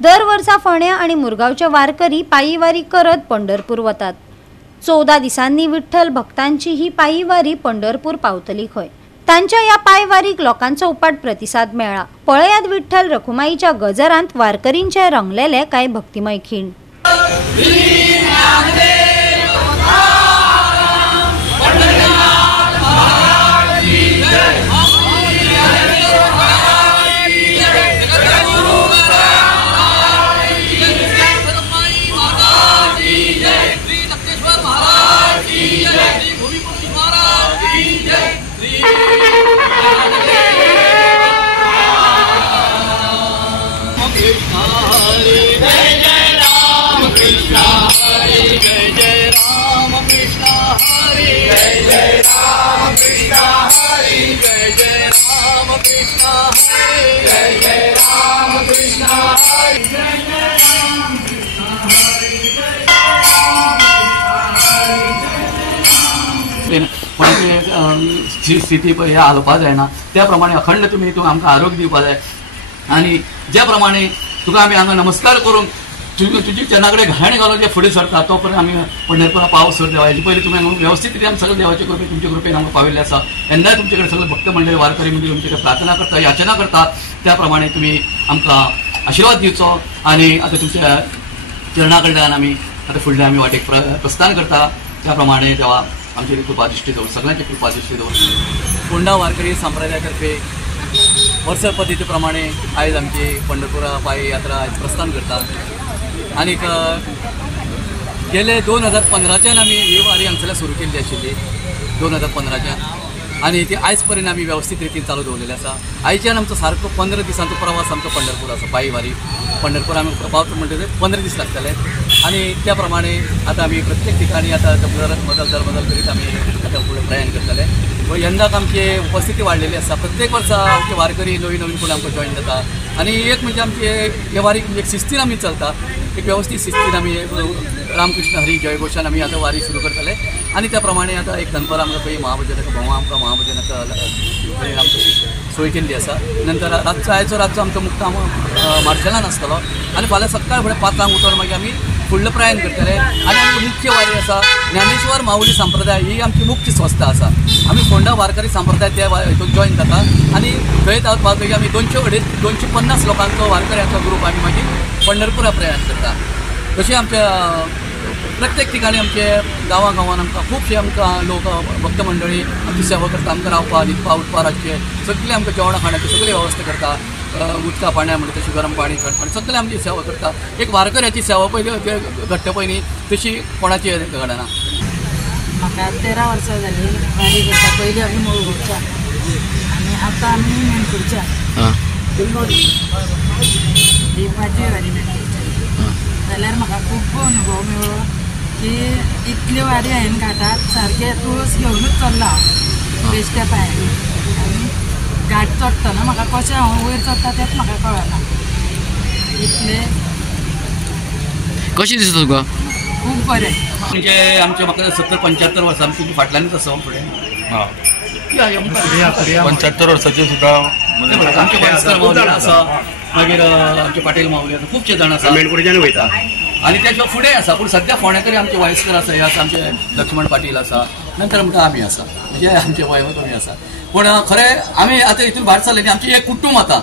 दर वर्सा फोंड्या आणि मुरगांवचे वारकरी पायी वारी करत पंढरपूर वतात। 14 दिसांनी विठ्ठल भक्तांची ही पायी वारी पंढरपूर पावतली खंय। तांच्या या पायवारीक लोकांचो उपाट प्रतिसाद मेळ्ळा। पळयात विठ्ठल रखुमाईच्या गजरांत वारकरींचे रंगलेले काय भक्तिमय खीण। जी स्थिती हे हालपा जायना त्या प्रमाणे अखंड तुम्ही आमकां आरोग्य दिवपा जाय। आणि ज्या प्रमाणे तुका आमी हांगा नमस्कार करून तुजी चरणाकडे घाण घालून जे फुडें सरता तो पर्यंत आमी पंढरपुरा पाव सर देवा हेजे पयलीं तुमी व्यवस्थित रितीन सगळे देवाचे कृपे तुमचे कृपेन आमकां पाविल्ले आसा। येन्नाय तुमचे कडेन सगळे भक्त मंडळी वारकरी म्हणजे तुमचे कडेन प्रार्थना करता याचना करता त्या प्रमाणे तुम्ही आमकां आशिर्वाद दिवचो। आणि आता तुमच्या चरणा कडल्यान आमी आता फुडल्या आमी वाटेक प्रस्थान करता त्या प्रमाणे देवा आमची कृपा दृष्टी दवर सगळ्यांची कृपा दृष्टी दवर। फोंडा वारकरी संप्रदायातर्फे वर्सर पद्धती प्रमाणे आयज आमची पंढरपुरा पायी यात्रा आयज प्रस्थान करता। आणि गेले 2015च्यान आमी ही वारी हांगसरल्या सुरू केल्ली आशिल्ली 2015च्यान आणि ती आयज पर्यंत आमी व्यवस्थित रितीन चालू दवरलेली आसा। आयच्यान आमचो सारको 15 दिसांचो प्रवास आमचो पंढरपूर आसा। पायी वारी पंढरपूर आमी पावता म्हणटकीर 15 दीस लागतले आणि त्या प्रमाणे आता आमी प्रत्येक ठिकाणी आता बदल करीत आमी आता फुडें प्रयाण करतले। यंदाक आमची उपस्थिती वाडलेली आसा। प्रत्येक वर्सा आमचे वारकरी नवीन कोण आमकां जॉइन जाता आणि एक म्हणजे आमचे हे वारीक एक शिस्तीन आमी चलता एक व्यवस्थित शिस्तीन आमी रामकृष्ण हरी जयघोशान आमी आता वारी सुरू करतले। आणि त्या प्रमाणे आता एक दनपार आमकां पयलीं महाभजनाक भोंवा आमकां महाभजनाक आमची सोय केल्ली आसा। नंतर रातचो आयचो रातचो आमचो मुक्काम मार्शेलान आसतलो आणि फाल्यां सकाळ फुडें 5 उठोन मागीर आमी फुडलें प्रयाण करतले। आणि आमची मुख्य वारी आसा ज्ञानेश्वर माऊली संप्रदाय ही आमची मुख्य संस्था आसा। आमी फोंडा वारकरी संप्रदाय त्या हितून जॉइन जाता आणि थंय पावतकीर आमी 250 लोकांचो वारकऱ्यांचो ग्रूप आमी मागीर पंढरपुरा प्रयाण करता। तशें आमच्या प्रत्येक ठिकाणी आमचे गांवांगांवान आमकां खुबशे आमकां लोक भक्त मंडळी आमची सेवा करता। आमकां रावपा न्हिदपा उठपा रातचे सगळे आमकां जेवणा खाणाची सगळी वेवस्था करता। उदका पाण्या म्हणजे तशी गरम पाणी थंड सगळे आमची सेवा करता। एक वारकऱ्याची सेवा पयली घडटा पयलीं तशी कोणाची घडना। म्हाका 13 वर्सां जाली वारी करता। पयलीं आमी मुळगुडच्या आनी आतां आमी मेणकुडच्या ही म्हाजी वारी मेणकुडच्या। जाल्यार म्हाका खूब अनुभव मेळ्ळो की इतली वारी हांवें घाटात सारके तुळस घेवनूच चल्ला बेश्ट्या पांयांनी। आनी घाट चडटना म्हाका कशें हांव वयर चडटा तेंच म्हाका कळना। इतले कशें दिसता तुका? खूब बरें। म्हणजे आमचे म्हाका 70-75 वर्सां आमची फाटल्यानूच आसा फुडें 75 वर्सांचे सुद्दां आमचे वयस्कर माऊली आसा मागीर आमचे पाटील माऊली आसा खूबशे जाण आसा मेणकुडच्यान वयता आणि त्याशिवाय फुडें आसा। पूण सद्या फोंड्या तरी आमचे वयस्कर आसा हे आसा आमचे लक्ष्मण पाटील आसा नंतर आमकां आमी आसा म्हणजे आमचे वय कमी आसा। पूण खरें आमी आतां हितून भायर सरलेली आमची एक कुटुंब आतां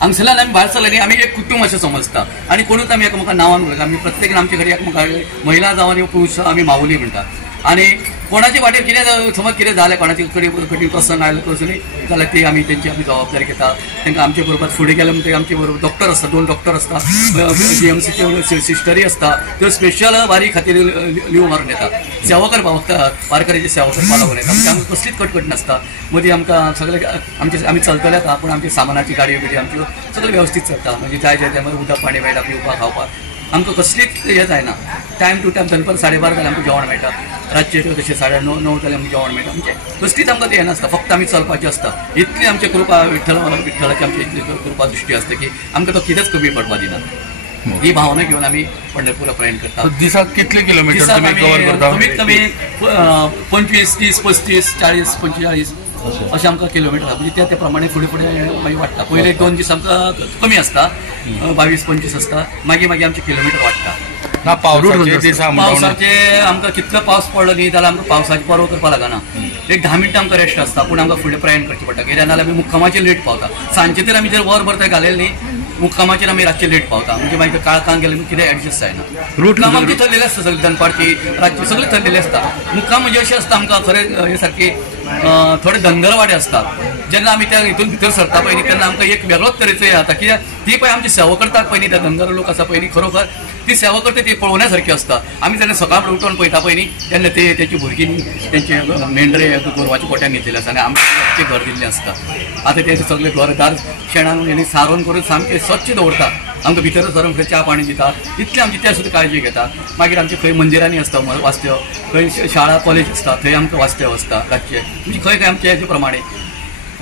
हांगसरल्यान आमी भायर सरलेली आमी एक कुटुंब अशें समजता। आणि कोणूच आमी एकामेकां नांवान उलयता। आमी प्रत्येकान आमचे कडेन एकामेकां महिला जावन पुरुश आमी माऊली म्हणटा। आणि कोणाची वाटेर कितें समज कितें जालें कोणाची कठीण प्रसंग आयलो कसली जाल्यार ती आमी तेंची आमी जबाबदारी घेता। तांकां आमचे बरोबर फुडें गेले म्हणटकीर आमचे बरोबर डॉक्टर आसता 2 डॉक्टर आसता GMCचे सिस्टरी आसता त्यो स्पेशल वारी खातीर लीव मारून येता। सेवा करपाक वारकऱ्याची सेवा करपाक लागून येता। म्हणजे आमकां कसलीच कटकट नासता। मदीं आमकां सगळे आमी चलतले आसा पूण आमची सामानाची गाडयो बिडी आमच्यो सगळ्यो वेवस्थीत चलता। म्हणजे जाय त्या टायमार उदक पाणी मेळटा पिवपाक खावपाक आमकां कसलीच हें जायना। टायम टू टायम दनपार 12:30 जाल्यार आमकां जेवण मेळटा। रातचे तशें 9:30 जाल्यार आमकां जेवण मेळटा। म्हणजे कसलीच आमकां तें हें नासता फक्त आमी चलपाचें आसता। इतली आमची कृपा विठ्ठलाची आमची इतली कृपा दृश्टी आसता की आमकां तो कितेंच कमी पडपा दिना। ही भावना घेवन आमी पंढरपुरा प्रयाण करता। दिसाक कितले किलोमीटर कवर करता? कमीत कमी 25, 30, 35, 40, 45 अशें आमकां किलोमिटर म्हणजे त्या प्रमाणे फुडें मागीर वाडटा. पयले 2 दीस आमकां कमी आसता, 22-25 आसता, मागीर आमचे किलोमिटर वाडटा. पावसाचे आमकां कितलो पावस पडलो न्ही जाल्यार आमकां पावसाची पर्व करपा लागना. एक 10 मिनटां आमकां रेस्ट आसता, पूण आमकां फुडें प्रयाण करचें पडटा. कित्याक नाजाल्यार आमी मुक्कामाचेर लेट पावता. सांजचे तर आमी जर वरभर थंय घालेले न्ही मुक्कामाचेर आमी रातचे लेट पावता. म्हणजे मागीर काळखांत गेले कितें एडजस्ट जायना. मुक्काम आमची थरलेले आसता, सगळे दनपारची रातची सगळे थरलेले आसता. मुक्काम म्हणजे अशें आसता आमकां खरें हे सारके थोडे धनगरवाडे असतात. जेन्ना आमी त्या हितून भितर सरता पळय न्ही तेन्ना आमकां एक वेगळोच तरेचो हे जाता. कित्याक ती पळय आमची सेवा करतात पळय न्ही, त्या धनगर लोक आसा पळय न्ही, खरोखर ती सेवा करता ती पळोवण्यासारखी असता. आमी जेन्ना सकाळ उठून पळयता पळय न्ही तेन्ना तेची भुरगीं तेंचे मेंढरे गोरवाच्या कोट्यान घेतलेले आसता आनी आमचे घर दिल्लें आसता. आतां तेचे सगळे घरदार शेणान आनी सारोन करून सामकें स्वच्छ दवरता. आमकां भितर सरून खंय च्या पाणी दिता, इतली आमची त्या सुद्दां काळजी घेता. मागीर आमचे खंय मंदिरांनी आसता वास्तव, खंय शाळा कॉलेज आसता थंय आमकां वास्तव आसता रातचे. म्हणजे खंय खंय आमचे हेजे प्रमाणे.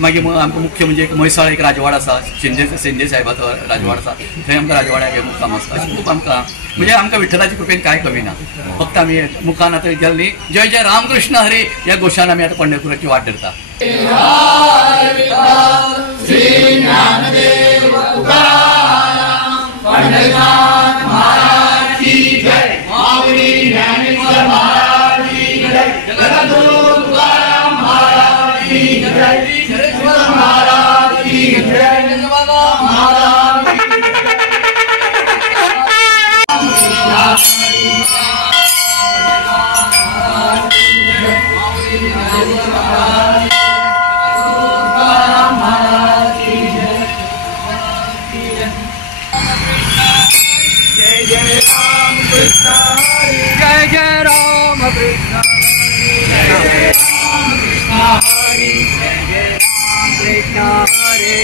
मागीर आमकां मुख्य म्हणजे म्हैसाळ एक राजवाड आसा, शेंदे साहेबाचो राजवाड आसा, थंय आमकां राजवाड्याक मुक्काम आसता. अशें खूब आमकां म्हणजे आमकां विठ्ठलाचे कृपेन कांय कमी ना. फक्त आमी मुखान आतां गेल्ली जय जय रामकृष्ण हरी ह्या घोशान आमी आतां पंढरपुराची वाट धरता. जय जय राम कृष्ण जय राम कृष्ण हरि जय राम कृष्ण हरे.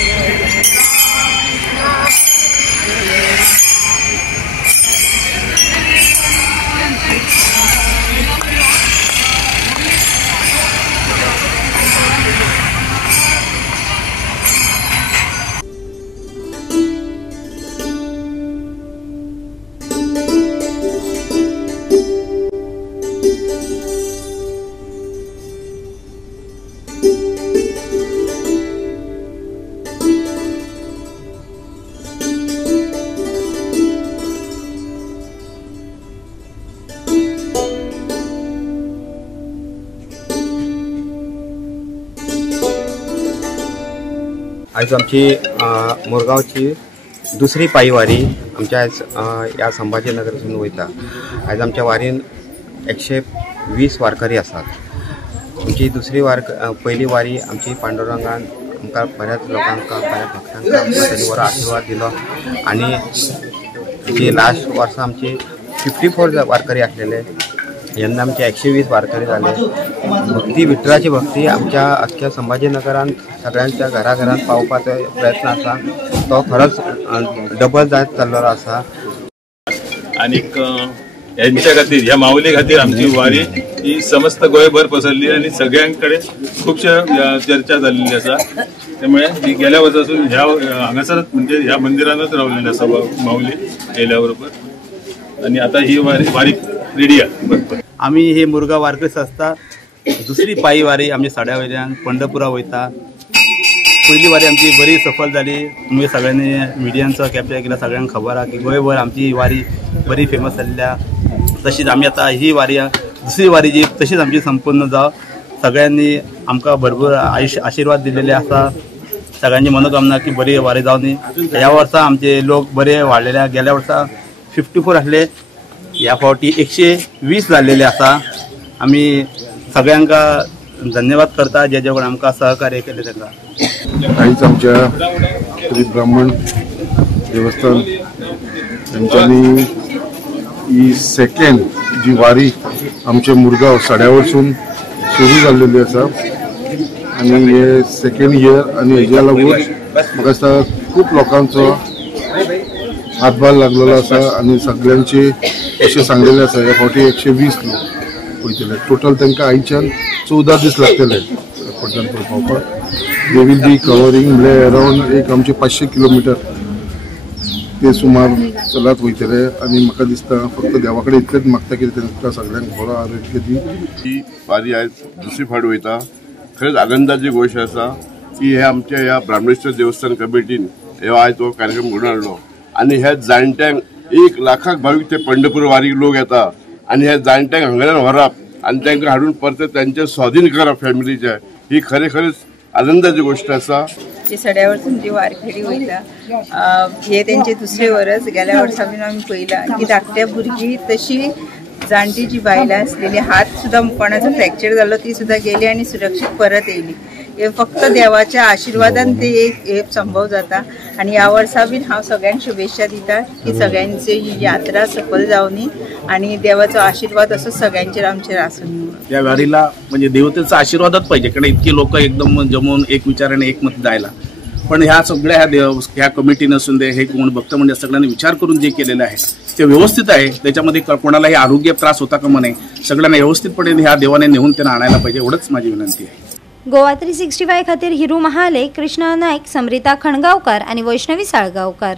आज आमची मुरगांवची दुसरी पायी वारी आमच्या आज ह्या संभाजीनगरासून वयता. आज आमच्या वारीन 120 वारकरी आसात. आमची दुसरी पयली वारी आमची पांडुरंगान आमकां बऱ्याच लोकांक बऱ्या भक्तांक आमकां ताणी बरो आशिर्वाद दिलो. आनी जी लास्ट वर्सा आमची 54 वारकरी आसलेले, यंदा आमचे 120 वारकरी जाले. भक्ती विठ्ठलाची भक्ती आमच्या अख्ख्या संभाजीनगरांत सगळ्यांच्या घराघरांत पावपाचो प्रयत्न आसा. तो खरोच डबल जायत चल्लेलो आसा. आनीक ह्यांच्या खातीर ह्या माऊली खातीर आमची वारी ही समस्त गोंयभर पसरली आनी सगळ्यां कडेन खुबश्या चर्चा जाल्ली आसा. त्यामुळे ही गेल्या वर्सासून हांगासरच म्हणजे ह्या मंदिरानच रावलेली आसा माऊली गेल्या बरोबर. आनी आतां ही वारी रेडी आहे. आम्ही हे मुरगांव वारकरी संस्था दुसरी पायी वारी आमच्या साड्या वयल्यान पंढरपुरा वयता. पहिली वारी आमची बरी सफल जाली. म्हणजे सगळ्यांनी मिडियांचो कॅप्चर केला. सगळ्यांक खबर आहा की गोंयभर आमची ही वारी बरी फेमस जाल्ल्या. तशीच आमी आतां ही वारी दुसरी वारी जी तशीच आमची संपूर्ण जाव. सगळ्यांनी आमकां भरपूर आशिर्वाद दिलेले आसा. सगळ्यांची मनोकामना की बरी वारी जावनी. ह्या वर्सा आमचे लोक बरे वाडलेले. गेल्या वर्सा 54 आसले, ह्या फावटी 120 जाल्लेले आसा. आमी सगळ्यांका धन्यवाद करता जे कोण आमकां सहकार्य केले तांकां. आयज आमच्या श्री ब्राह्मण देवस्थान तांच्यांनी ही सेकंड जी वारी आमच्या मुरगांव साड्या वरसून सुरू जाल्लेली आसा. आनी हे सेकंड इयर आनी हेज्या लागून म्हाका दिसता खूब लोकांचो हातभार लागलेलो आसा. आनी सगळ्यांचे अशें सांगलेलें आसा ह्या फावटी 120 लोक वयतले. टोटल तांकां आयच्यान 14 दीस लागतले पंढरपूर पावपाक. दे वील बी कवरींग म्हणजे अरावंड एक आमचे 500 किलोमिटर ते सुमार चलत वयतले. आनी म्हाका दिसता फक्त देवा कडेन इतलेंच मागता की तांकां सगळ्यांक बरो आरोग्य दी. ही वारी आयज दुसरी फावट वयता. खरंच आनंदाची गोष्ट आसा की हे आमच्या ह्या ब्राह्मणेश्वर देवस्थान कमिटीन ह्यो आयज तो कार्यक्रम घडोवन हाडलो आनी ह्या जाणट्यांक 1 लाखाक भावीक ते पंढरपूर वारीक लोक येता आनी ह्या जाणट्यांक हांगाच्यान व्हरप आनी तांकां हाडून परत तांचे स्वाधीन करप फॅमिलीचे ही खरेंच आनंदाची गोष्ट आसा. ते सड्या वरसून जी वारखेडी वयता हे तेंचे दुसरे वर्स गेल्या वर्सा बीन आमी पळयला की धाकट्या भुरगीं तशी जाणटी जी बायलां आसलेली हात सुद्दां कोणाचो फ्रॅक्चर जाल्लो ती सुद्दां गेली आनी सुरक्षीत परत येयली. हे फक्त देवाच्या आशिर्वादान ते एक संभव जाता आणि या वर्सा बीन हांव सगळ्यांक शुभेच्छा दिता की सगळ्यांची ही यात्रा सफल जावनी आणि देवाचो आशीर्वाद असो सगळ्यांचेर आमचेर आसून. या वारीला म्हणजे देवतेचा आशीर्वादच पाहिजे कारण इतकी लोक एकदम जमून एक विचाराने एकमत जायला. पण ह्या सगळ्या ह्या कमिटी नसून दे हे कोण भक्त म्हणजे सगळ्यांनी विचार करून जे केलेलं आहे ते व्यवस्थित आहे. त्याच्यामध्ये कोणालाही आरोग्य त्रास होता कामा नये. सगळ्यांना व्यवस्थितपणे ह्या देवाने नेऊन त्यांना आणायला पाहिजे एवढंच माझी विनंती आहे. गोवा 365 खातीर हिरू महाले, कृष्णा नाईक, समरिता खणगावकर आणि वैष्णवी साळगावकर.